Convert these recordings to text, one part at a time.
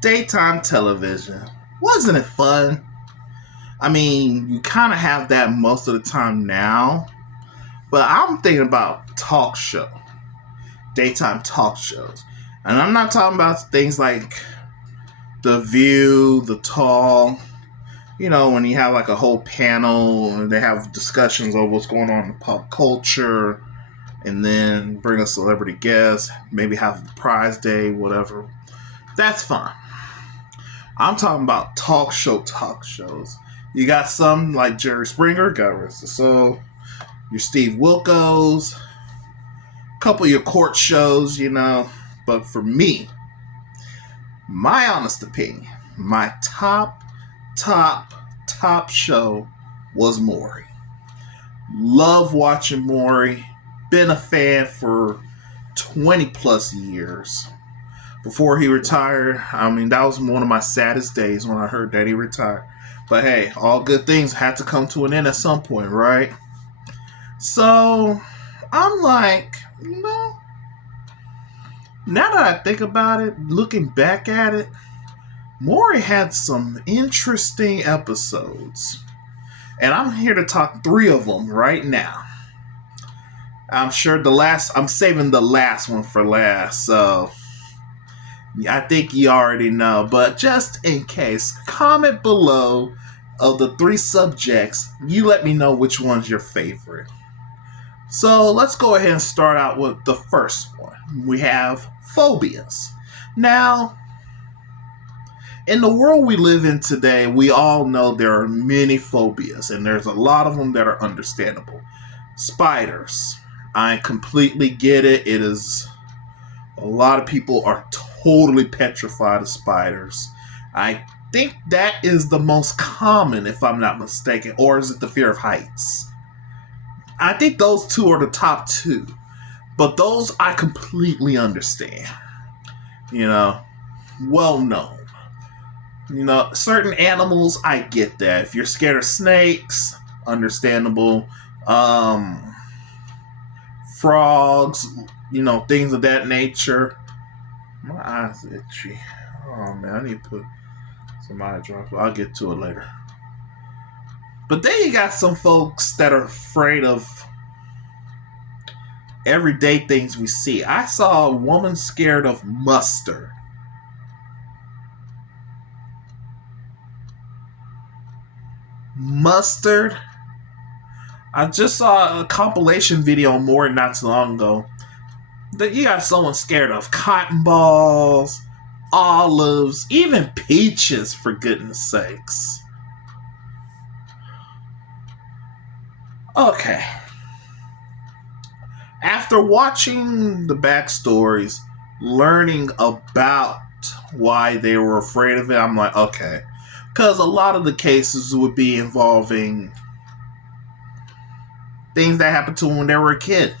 Daytime television. Wasn't it fun? I mean, you kind of have that most of the time now, but I'm thinking about daytime talk shows. And I'm not talking about things like The View, The Talk, when you have like a whole panel and they have discussions of what's going on in pop culture and then bring a celebrity guest, maybe have a prize day, whatever. That's fine. I'm talking about talk shows. You got some like Jerry Springer, got arrested. So your Steve Wilkos, a couple of your court shows. But for me, my honest opinion, my top show was Maury. Love watching Maury. Been a fan for 20 plus years. Before he retired, I mean, that was one of my saddest days when I heard that he retired. But hey, all good things had to come to an end at some point, right? So, I'm like, now that I think about it, looking back at it, Maury had some interesting episodes. And I'm here to talk 3 of them right now. I'm saving the last one for last, so I think you already know. But just in case, comment below of the 3 subjects. You let me know which one's your favorite. So let's go ahead and start out with the first one. We have phobias. Now, in the world we live in today, we all know there are many phobias, and there's a lot of them that are understandable. Spiders. I completely get it. A lot of people are totally petrified of spiders. I think that is the most common, if I'm not mistaken. Or is it the fear of heights? I think those 2 are the top 2. But those I completely understand. Well known. Certain animals, I get that. If you're scared of snakes, understandable. Frogs, things of that nature. My eyes are itchy. Oh man, I need to put some eye drops. I'll get to it later. But then you got some folks that are afraid of everyday things we see. I saw a woman scared of mustard. Mustard? I just saw a compilation video on Maury not too long ago that you got someone scared of cotton balls, olives, even peaches, for goodness sakes. Okay. After watching the backstories, learning about why they were afraid of it, I'm like, okay. Because a lot of the cases would be involving things that happened to them when they were a kid.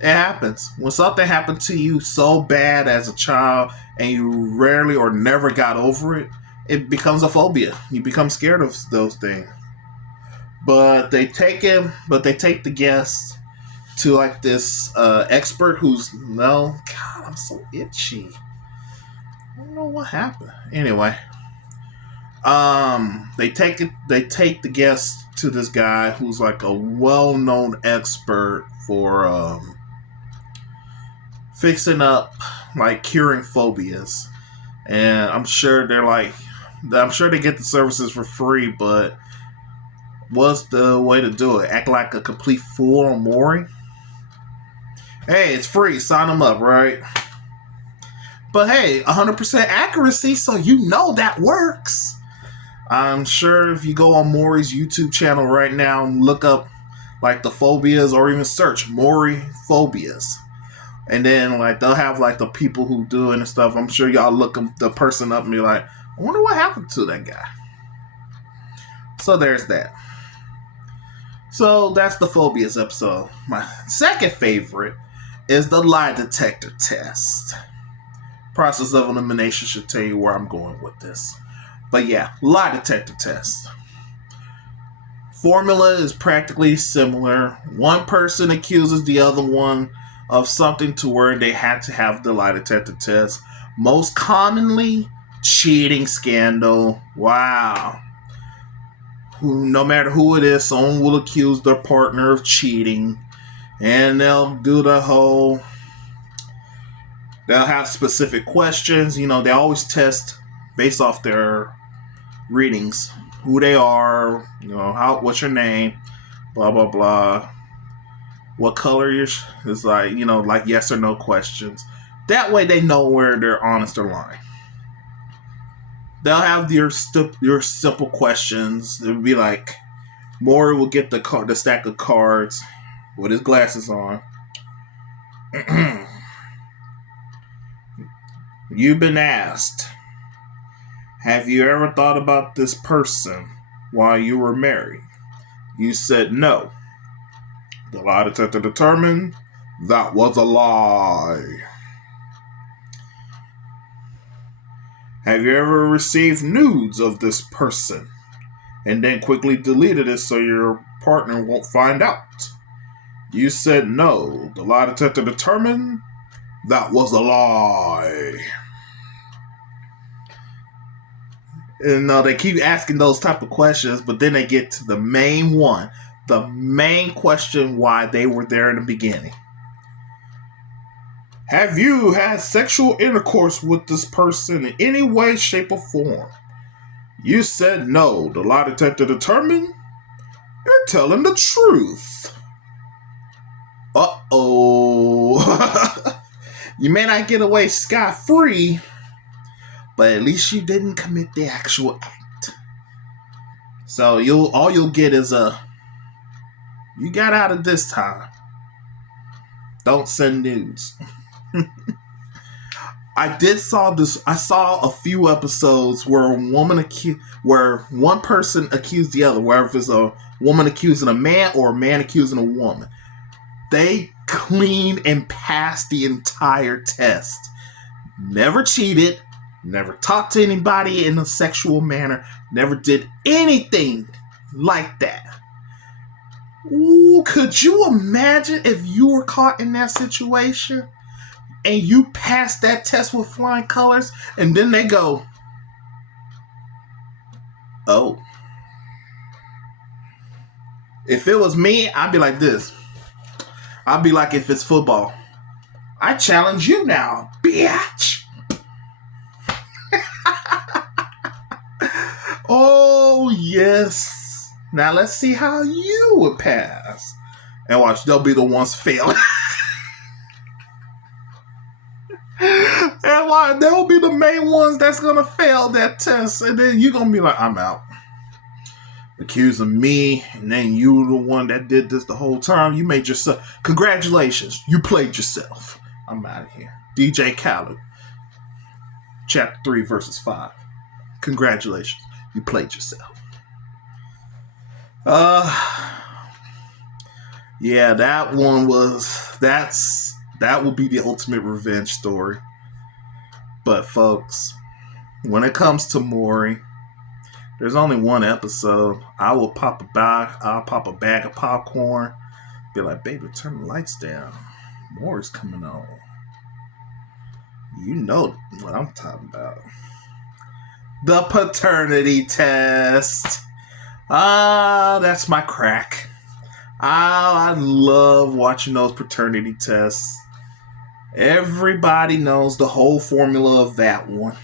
It happens. When something happened to you so bad as a child and you rarely or never got over it, it becomes a phobia. You become scared of those things. But they take the guest to like this expert who's, God, I'm so itchy. I don't know what happened. Anyway, they take the guest to this guy who's like a well-known expert for fixing up, like curing phobias. And I'm sure they get the services for free, but what's the way to do it? Act like a complete fool on Maury? Hey, it's free. Sign them up, right? But hey, 100% accuracy, so that works. I'm sure if you go on Maury's YouTube channel right now and look up like the phobias, or even search Maury phobias, and then like they'll have like the people who do it and stuff. I'm sure y'all look the person up and be like, I wonder what happened to that guy. So there's that. So that's the phobias episode. My second favorite is the lie detector test. Process of elimination should tell you where I'm going with this. But yeah, lie detector test. Formula is practically similar. One person accuses the other one of something to where they had to have the lie detector test. Most commonly, cheating scandal. Wow. No matter who it is, someone will accuse their partner of cheating. And they'll do the whole... They'll have specific questions. They always test based off their readings. Who they are, what's your name, blah, blah, blah. What color is like yes or no questions. That way they know where they're honest or lying. They'll have your simple questions. It'll be like, Maury will get the stack of cards with his glasses on. You've been asked, have you ever thought about this person while you were married? You said no. The lie detector determined that was a lie. Have you ever received nudes of this person and then quickly deleted it so your partner won't find out? You said no. The lie detector determined that was a lie. And they keep asking those type of questions, but then they get to the main one. The main question why they were there in the beginning. Have you had sexual intercourse with this person in any way, shape, or form? You said no. The lie detector determined you're telling the truth. Uh-oh. You may not get away scot-free, but at least you didn't commit the actual act. So all you'll get is you got out of this time. Don't send nudes. I saw a few episodes where where one person accused the other, whether it's a woman accusing a man or a man accusing a woman. They cleaned and passed the entire test. Never cheated, never talked to anybody in a sexual manner, never did anything like that. Ooh, could you imagine if you were caught in that situation and you passed that test with flying colors and then they go, oh. If it was me, I'd be like this. I'd be like, if it's football, I challenge you now, bitch. Oh, yes. Now let's see how you would pass. And watch, they'll be the ones failing. And watch, they'll be the main ones that's going to fail that test. And then you're going to be like, I'm out. Accusing me, and then you the one that did this the whole time. You made yourself. Congratulations. You played yourself. I'm out of here. DJ Khaled. Chapter 3, verses 5. Congratulations. You played yourself. Yeah, that one that will be the ultimate revenge story. But folks, when it comes to Maury, there's only one episode. I'll pop a bag of popcorn, be like, baby, turn the lights down. Maury's coming on. You know what I'm talking about. The paternity test. That's my crack. I love watching those paternity tests. Everybody knows the whole formula of that one.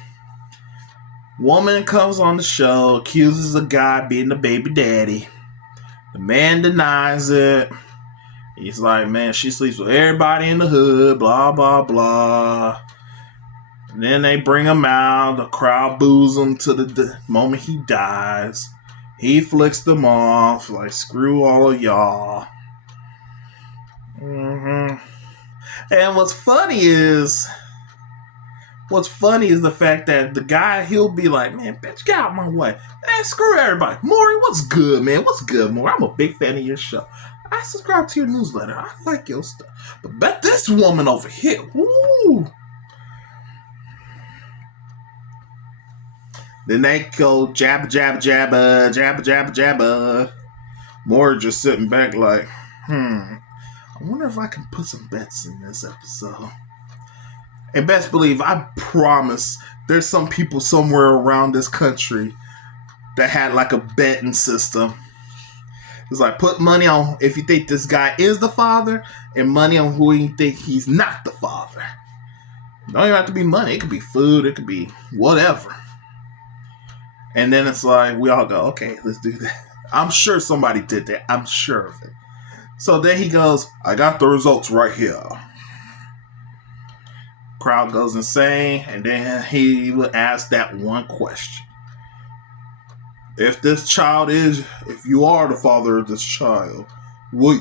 Woman comes on the show, accuses a guy being the baby daddy. The man denies it. He's like, man, she sleeps with everybody in the hood, blah, blah, blah. And then they bring him out. The crowd boos him to the moment he dies. He flicks them off like, screw all of y'all. Mm-hmm. And what's funny is the fact that the guy, he'll be like, man, bitch, get out of my way. Man, screw everybody. Maury, what's good, man? What's good, Maury? I'm a big fan of your show. I subscribe to your newsletter. I like your stuff. But bet this woman over here, woo. Then they go jabba, jabba, jabba, jabba, jabba, jabba. Maury just sitting back like, I wonder if I can put some bets in this episode. And best believe, I promise, there's some people somewhere around this country that had like a betting system. It's like put money on if you think this guy is the father, and money on who you think he's not the father. It don't even have to be money. It could be food. It could be whatever. And then it's like we all go, okay, let's do that. I'm sure somebody did that. I'm sure of it. So then he goes, I got the results right here. Crowd goes insane, and then he would ask that one question. If you are the father of this child, will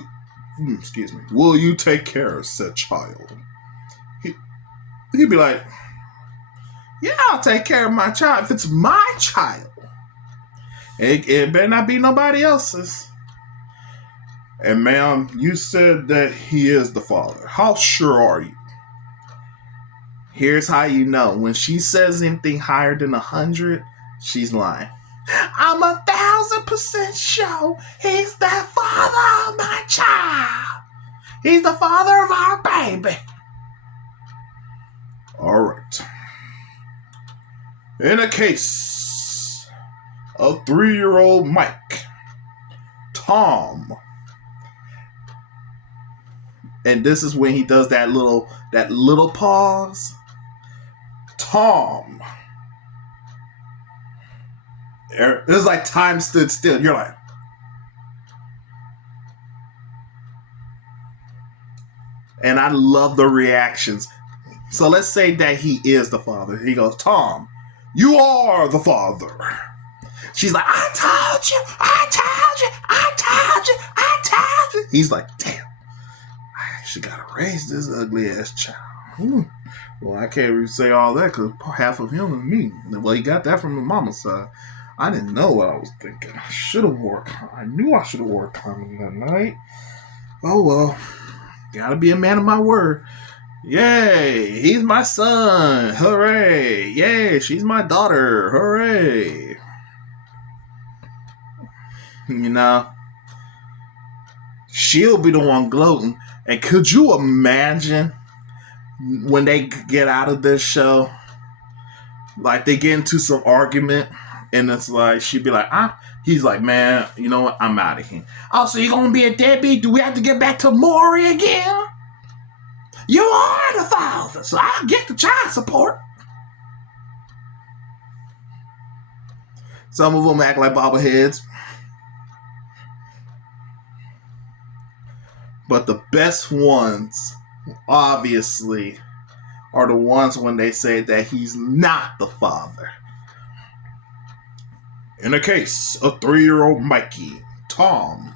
you take care of said child? He'd be like, yeah, I'll take care of my child. If it's my child, it better not be nobody else's. And ma'am, you said that he is the father. How sure are you? Here's how you know. When she says anything higher than 100, she's lying. I'm 1,000% sure he's the father of my child. He's the father of our baby. All right. In a case of 3-year-old Mike, Tom, and this is when he does that little pause. Tom. It's like time stood still. You're like, and I love the reactions. So let's say that he is the father. He goes, Tom, you are the father. She's like, I told you. He's like, damn, I actually gotta raise this ugly ass child. Well, I can't really say all that because half of him is me. Well, he got that from the mama's side. I didn't know what I was thinking. I knew I should have wore a condom that night. Oh well. Gotta be a man of my word. Yay, he's my son. Hooray. Yay, she's my daughter. Hooray. You know, she'll be the one gloating. And could you imagine when they get out of this show, like they get into some argument, and it's like she'd be like, he's like, man, you know what? I'm out of here. Oh, so you're gonna be a deadbeat? Do we have to get back to Maury again? You are the father, so I'll get the child support. Some of them act like bobbleheads. But the best ones, obviously, are the ones when they say that he's not the father. In the case of 3-year-old Mikey, Tom,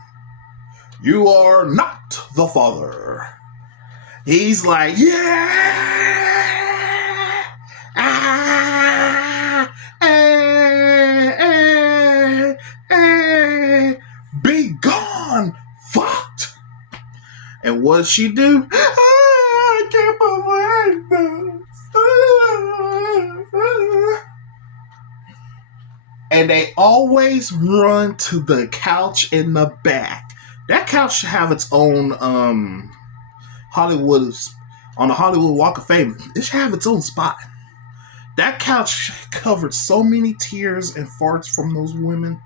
you are not the father. He's like, yeah! Be gone, fucked! And what does she do? I can't believe this. And they always run to the couch in the back. That couch should have its own Hollywood, on the Hollywood Walk of Fame. It should have its own spot. That couch covered so many tears and farts from those women.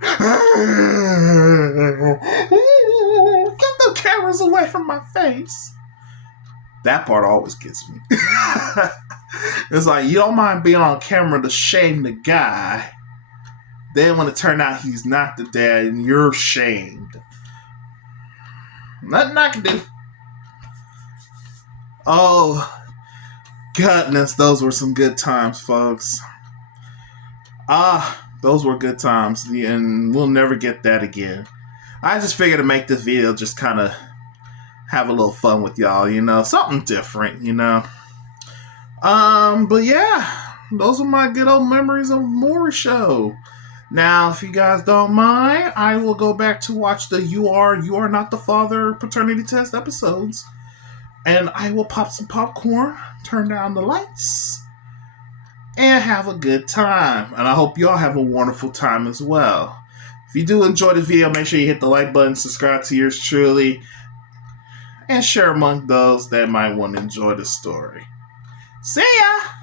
Get the cameras away from my face. That part always gets me. It's like, you don't mind being on camera to shame the guy. Then when it turned out he's not the dad and you're shamed. Nothing I can do. Oh, goodness, those were some good times, folks. Those were good times, and we'll never get that again. I just figured to make this video just kind of have a little fun with y'all, you know, something different, you know. But yeah, those are my good old memories of Maury show. Now, if you guys don't mind, I will go back to watch the You Are Not the Father paternity test episodes. And I will pop some popcorn, turn down the lights, and have a good time. And I hope y'all have a wonderful time as well. If you do enjoy the video, make sure you hit the like button, subscribe to yours truly, and share among those that might want to enjoy the story. See ya!